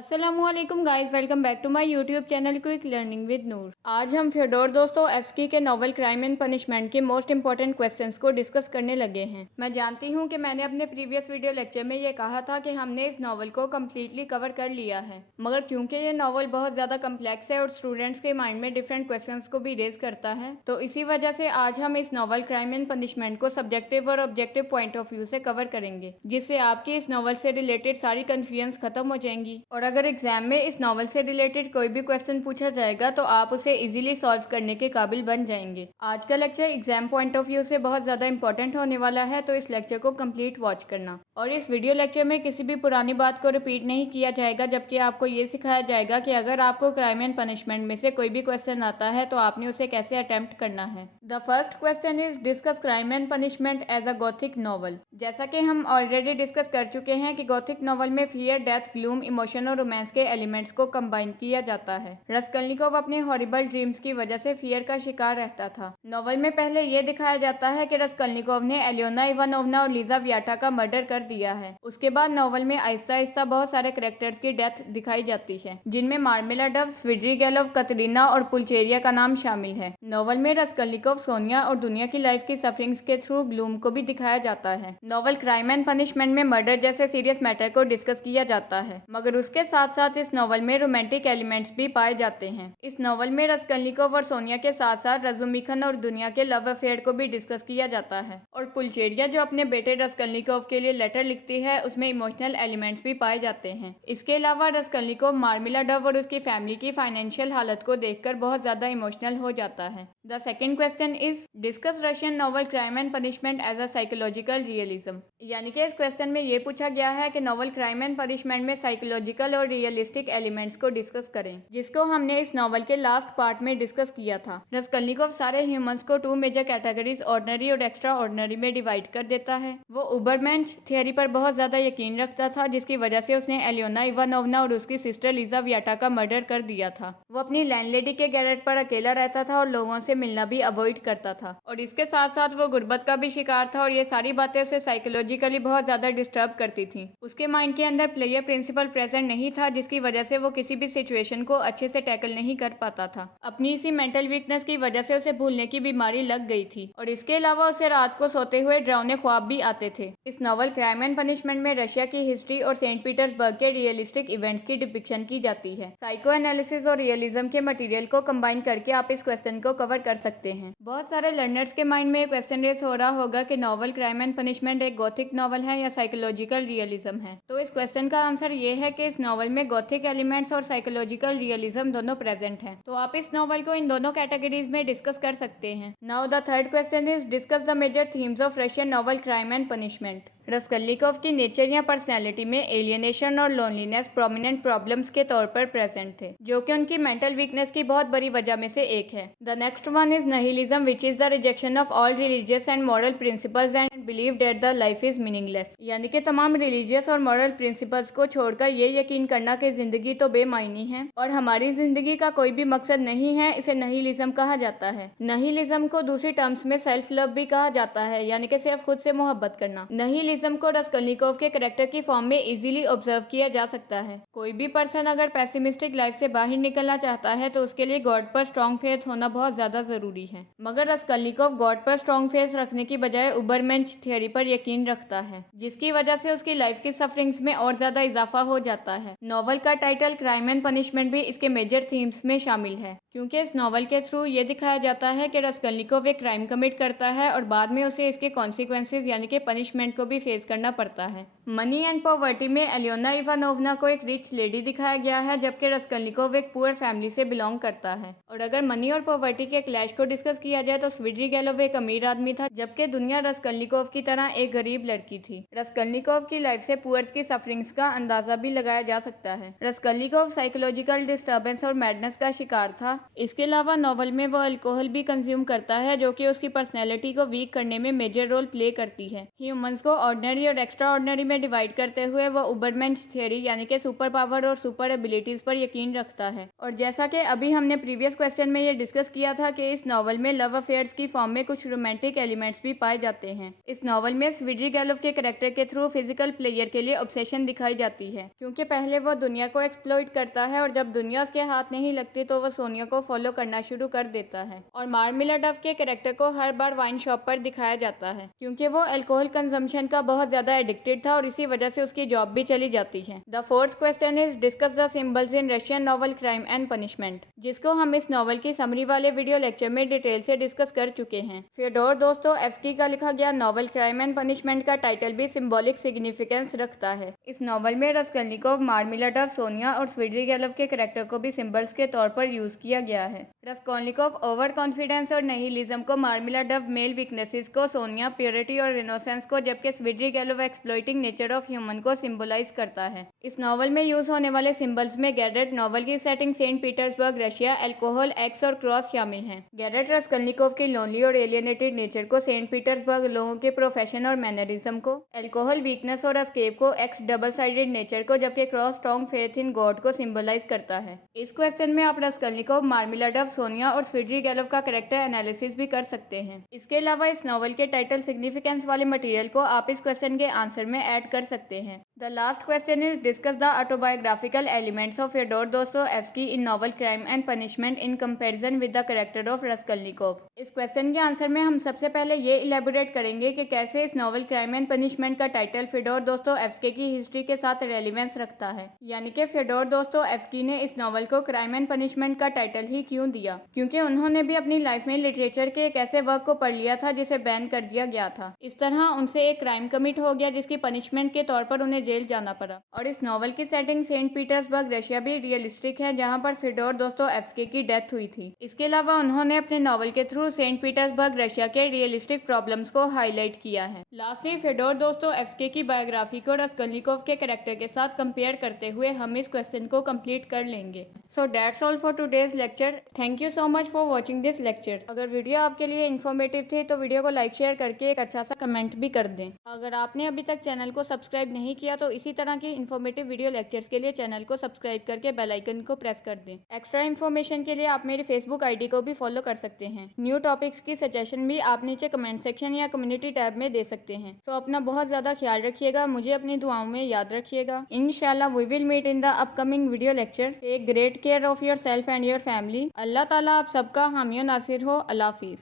अस्सलामुअलैकुम guys, welcome back to my YouTube channel quick learning with Noor. आज हम Fyodor Dostoevsky के नॉवल क्राइम एंड पनिशमेंट के most important questions को discuss करने लगे हैं। मैं जानती हूं कि मैंने अपने प्रीवियस वीडियो लेक्चर में ये कहा था कि हमने इस नॉवल को कम्प्लीटली कवर कर लिया है, मगर क्योंकि ये नॉवल बहुत ज़्यादा कम्प्लेक्स है और स्टूडेंट्स के माइंड में डिफरेंट क्वेश्चन को भी रेज करता है, तो इसी वजह से आज हम इस नॉवल क्राइम एंड पनिशमेंट को सब्जेक्टिव और ऑब्जेक्टिव पॉइंट ऑफ व्यू से कवर करेंगे, जिससे आपकी इस नॉवल से रिलेटेड सारी कन्फ्यूजन खत्म हो जाएंगी। और अगर एग्जाम में इस नॉवल से रिलेटेड कोई भी क्वेश्चन पूछा जाएगा तो आप उसे इजीली सॉल्व करने के काबिल बन जाएंगे। आज का lecture exam point of view से बहुत ज़्यादा इंपॉर्टेंट होने वाला है, तो इस लेक्चर को कंप्लीट वॉच करना। और इस वीडियो लेक्चर में किसी भी पुरानी बात को रिपीट नहीं किया जाएगा, जबकि आपको ये सिखाया जाएगा कि अगर आपको क्राइम एंड पनिशमेंट में से कोई भी क्वेश्चन आता है तो आपने उसे कैसे अटेम्प्ट करना है। The first question is discuss Crime and Punishment as a Gothic novel. जैसा कि हम ऑलरेडी डिस्कस कर चुके हैं कि गॉथिक नॉवल में फियर, डेथ, ग्लूम, इमोशन और रोमांस के एलिमेंट्स को कंबाइन किया जाता है। रस्कलनिकोव अपने हॉरिबल ड्रीम्स की वजह से फियर का शिकार रहता था। नॉवल में पहले ये दिखाया जाता है कि रस्कलनिकोव ने एलियोना इवानोवना और लीजा वियाटा का मर्डर कर दिया है। उसके बाद नॉवल में आहिस्ता आहिस्ता बहुत सारे कैरेक्टर्स की डेथ दिखाई जाती है, जिनमें मार्मेला डव, स्विड्रीगेलोव, कतरीना और पुलचेरिया का नाम शामिल है। नॉवल में रस्कलनिकोव, सोनिया और दुनिया की लाइफ की सफरिंग्स के थ्रू ग्लूम को भी दिखाया जाता है। नॉवल क्राइम एंड पनिशमेंट में मर्डर जैसे सीरियस मैटर को डिस्कस किया जाता है, मगर उसके साथ साथ इस नॉवल में रोमांटिक एलिमेंट्स भी पाए जाते हैं। इस नॉवल में रस्कलनिकोव और सोनिया के साथ साथ रजुमिखन और दुनिया के लव अफेयर को भी डिस्कस किया जाता है। और पुलचेरिया जो अपने बेटे रस्कलनिकोव के लिए लेटर लिखती है, उसमें इमोशनल एलिमेंट्स भी पाए जाते हैं। इसके अलावा रस्कलनिकोव मार्मिला डव और उसकी फैमिली की फाइनेंशियल हालत को देखकर बहुत ज्यादा इमोशनल हो जाता है। The second question is discuss Russian novel crime and Punishment as a psychological realism. यानी कि इस क्वेश्चन में ये पूछा गया है कि नॉवल क्राइम एंड पनिशमेंट में साइकोलॉजिकल और रियलिस्टिक एलिमेंट्स को डिस्कस करें, जिसको हमने इस नॉवल के लास्ट पार्ट में डिस्कस किया था। रस्कलनिकोव सारे ह्यूमंस को टू मेजर कैटेगरीज, ऑर्डिनरी और एक्स्ट्रा ऑर्डिनरी में डिवाइड कर देता है। वो उबरमेंश थियरी पर बहुत ज्यादा यकीन रखता था, जिसकी वजह से उसने एलियोना इवानोवना और उसकी सिस्टर लीजा वियाटा का मर्डर कर दिया था। वो अपनी लैंडलेडी के गैरेट पर अकेला रहता था और लोगों से मिलना भी अवॉइड करता था, और इसके साथ साथ वो गुर्बत का भी शिकार था, और ये सारी बातें उसे साइकोलॉजिकली बहुत ज्यादा डिस्टर्ब करती थी। उसके माइंड के अंदर प्लेयर प्रिंसिपल प्रेजेंट नहीं था, जिसकी वजह से वो किसी भी सिचुएशन को अच्छे से टैकल नहीं कर पाता था। अपनी इसी मेंटल वीकनेस की वजह से उसे भूलने की बीमारी लग गई थी, और इसके अलावा उसे रात को सोते हुए डरावने ख्वाब भी आते थे। इस नॉवल क्राइम एंड पनिशमेंट में रशिया की हिस्ट्री और सेंट पीटर्सबर्ग के रियलिस्टिक इवेंट्स की डिपिक्शन की जाती है। साइको एनालिसिस और रियलिज्म के मटेरियल को कंबाइन करके आप इस क्वेश्चन को कवर कर सकते हैं। बहुत सारे लर्नर्स के माइंड में क्वेश्चन रेस हो रहा होगा कि नॉवल क्राइम एंड पनिशमेंट एक गॉथिक नॉवल है या साइकोलॉजिकल रियलिज्म है। तो इस क्वेश्चन का आंसर ये है कि इस नॉवल में गॉथिक एलिमेंट्स और साइकोलॉजिकल रियलिज्म दोनों प्रेजेंट हैं। तो आप इस नॉवल को इन दोनों कैटेगरीज में डिस्कस कर सकते हैं। Now the third question is discuss the major themes of Russian novel crime and punishment. Raskolnikov की नेचर या पर्सनैलिटी में एलियनेशन और लोनलीनेस प्रोमिनेंट प्रॉब्लम्स के तौर पर प्रेजेंट थे, जो कि उनकी मेंटल वीकनेस की बहुत बड़ी वजह में से एक है। The next one is nihilism, which is the rejection of all religious and moral principles and believe that the life is meaningless. यानी कि तमाम रिलीजियस और मॉरल प्रिंसिपल्स को छोड़कर ये यकीन करना कि जिंदगी तो बेमायनी है और हमारी जिंदगी का कोई भी मकसद नहीं है, इसे नहिलिज्म कहा जाता है। नहिलिज्म को दूसरी टर्म्स में सेल्फ लव भी कहा जाता है, यानी कि सिर्फ खुद से मोहब्बत करना। नहिलिज्म को रस्कलनिकोव के कैरेक्टर की फॉर्म में इजीली ऑब्जर्व किया जा सकता है। कोई भी पर्सन अगर पैसिमिस्टिक लाइफ से बाहर निकलना चाहता है तो उसके लिए गॉड पर स्ट्रॉन्ग फेथ होना बहुत ज्यादा जरूरी है, मगर रस्कलनिकोव गॉड पर स्ट्रॉन्ग फेथ रखने की बजाय उबरमेंश थियरी पर यकीन रखता है, जिसकी वजह से उसकी लाइफ की सफरिंग्स में और ज्यादा इजाफा हो जाता है। नॉवल का टाइटल क्राइम एंड पनिशमेंट भी इसके मेजर थीम्स में शामिल है, क्योंकि इस नॉवल के थ्रू ये दिखाया जाता है कि रस्कलनिकोव एक क्राइम कमिट करता है और बाद में उसे इसके कॉन्सिक्वेंसेज यानी कि पनिशमेंट को भी फेस करना पड़ता है। मनी एंड पॉवर्टी में एलियोना इवानोवना को एक रिच लेडी दिखाया गया है, जबकि रस्कलनिकोव एक पुअर फैमिली से बिलोंग करता है। और अगर मनी और पॉवर्टी के क्लैश को डिस्कस किया जाए तो स्विड्रीगेलोव एक अमीर आदमी था, जबकि दुनिया रस्कलनिकोव की तरह एक गरीब लड़की थी। रस्कलनिकोव की लाइफ से पुअर्स की सफरिंग्स का अंदाजा भी लगाया जा सकता है। रस्कलनिकोव साइकोलॉजिकल डिस्टर्बेंस और मैडनेस का शिकार था। इसके अलावा नॉवल में वो अल्कोहल भी कंज्यूम करता है, जो कि उसकी पर्सनैलिटी को वीक करने में मेजर रोल प्ले करती है। ह्यूमंस को ऑर्डिनरी और एक्स्ट्रा ऑर्डिनरी में में डिवाइड करते हुए वह उबरमेंश थियरी यानी कि सुपर पावर और सुपर एबिलिटीज पर यकीन रखता है। और जैसा कि अभी हमने प्रीवियस क्वेश्चन में ये डिस्कस किया था कि इस नॉवल में लव अफेयर्स की फॉर्म में कुछ रोमांटिक एलिमेंट्स भी पाए जाते हैं। इस नॉवल में स्वीड्री गैलोव के कैरेक्टर के थ्रू फिजिकल प्लेयर के लिए ऑब्सेशन दिखाई जाती है, क्योंकि पहले वो दुनिया को एक्सप्लॉइट करता है और जब दुनिया उसके हाथ नहीं लगती तो वह सोनिया को फॉलो करना शुरू कर देता है। और मार्मिला डफ के कैरेक्टर को हर बार वाइन शॉप पर दिखाया जाता है, क्योंकि वो अल्कोहल कंजम्पशन का बहुत ज्यादा एडिक्टेड था और इसी वजह से उसकी जॉब भी चली जाती है। The fourth question is discuss the symbols in Russian novel crime and punishment, जिसको हम इस नॉवल की समरी वाले वीडियो लेक्चर में डिटेल से डिस्कस कर चुके हैं। फ्योडोर दोस्तोयेव्स्की का लिखा गया नॉवल क्राइम एंड पनिशमेंट का टाइटल भी सिंबॉलिक सिग्निफिकेंस रखता है। इस नॉवल में रस्कलनिकोव, मार्मिला डफ, सोनिया और स्वीड्री गैलोव के कैरेक्टर को भी सिंबल्स के तौर पर यूज किया गया है। रस्कोल्निकोव ओवर कॉन्फिडेंस और निहिलिज्म को, मार्मिला डफ मेल वीकनेसेस को, सोनिया प्योरिटी और इनोसेंस को, जबकि स्वीड्री गैलोव एक्सप्लॉइटिंग नेचर ऑफ ह्यूमन को सिंबलाइज करता है। इस नॉवल में यूज होने वाले सिंबल्स में गैरेट, नॉवल की setting Saint Petersburg Russia, alcohol, axe और क्रॉस शामिल हैं। गैरेट रस्कलनिकोव की लोनली और एलियनेटेड नेचर को, सेंट पीटर्सबर्ग लोगों के प्रोफेशन और मैनरिज्म को, अल्कोहल वीकनेस और एस्केप को, एक्स डबल साइडेड नेचर को, जबकि cross strong faith in God को सिंबलाइज करता है। इस क्वेश्चन में आप रस्कलनिकोव, मार्मिला डफ, सोनिया और स्वीड्री गैलोव का कैरेक्टर एनालिसिस भी कर सकते हैं। इसके अलावा इस नॉवल के टाइटल सिग्निफिकेंस वाले मटेरियल को आप इस क्वेश्चन के आंसर में ऐड कर सकते हैं। The last question is discuss the autobiographical elements of Fyodor Dostoevsky in novel crime and punishment in comparison with the character of Raskolnikov. इस क्वेश्चन के आंसर में हम सबसे पहले ये इलेबोरेट करेंगे कि कैसे इस नॉवल क्राइम एंड पनिशमेंट का टाइटल फ्योडोर दोस्तोयेव्स्की की हिस्ट्री के साथ रेलिवेंस रखता है, यानी कि फ्योडोर दोस्तोयेव्स्की ने इस नॉवल को क्राइम एंड पनिशमेंट का टाइटल ही क्यों दिया, क्योंकि उन्होंने भी अपनी लाइफ में लिटरेचर के एक ऐसे वर्क को पढ़ लिया था जिसे बैन कर दिया गया था। इस तरह उनसे एक क्राइम कमिट हो गया जिसकी पनिशमेंट के तौर पर उन्हें जेल जाना पड़ा। और इस नॉवल की सेटिंग सेंट पीटर्सबर्ग रशिया भी रियलिस्टिक है, जहां पर फ्योडोर दोस्तोयेव्स्की की डेथ हुई थी। इसके अलावा उन्होंने अपने नॉवल के थ्रू सेंट पीटर्सबर्ग रशिया के रियलिस्टिक प्रॉब्लम्स को हाईलाइट किया है। लास्टली फ्योडोर दोस्तोयेव्स्की की बायोग्राफी को रस्कलनिकोव के कैरेक्टर के साथ कंपेयर करते हुए हम इस क्वेश्चन को कंप्लीट कर लेंगे। So that's all for today's lecture. Thank you so much for watching this lecture. अगर वीडियो आपके लिए इन्फॉर्मेटिव थी तो वीडियो को लाइक शेयर करके एक अच्छा सा कमेंट भी कर दें। अगर आपने अभी तक चैनल को सब्सक्राइब नहीं किया तो इसी तरह की इन्फॉर्मेटिव वीडियो लेक्चर्स के लिए चैनल को सब्सक्राइब करके बेल आइकन को प्रेस कर दें। एक्स्ट्रा इन्फॉर्मेशन के लिए आप मेरी फेसबुक आईडी को भी फॉलो कर सकते हैं। न्यू टॉपिक्स की सजेशन भी आप नीचे कमेंट सेक्शन या कम्युनिटी टैब में दे सकते हैं। तो अपना बहुत ज़्यादा ख्याल रखिएगा, मुझे अपनी दुआओं में याद रखिएगा। इंशाल्लाह we will meet in the upcoming video lecture. Take great care of yourself and your family. अल्लाह ताला आप सबका हामी नासिर हो। अल्लाह हाफिज़।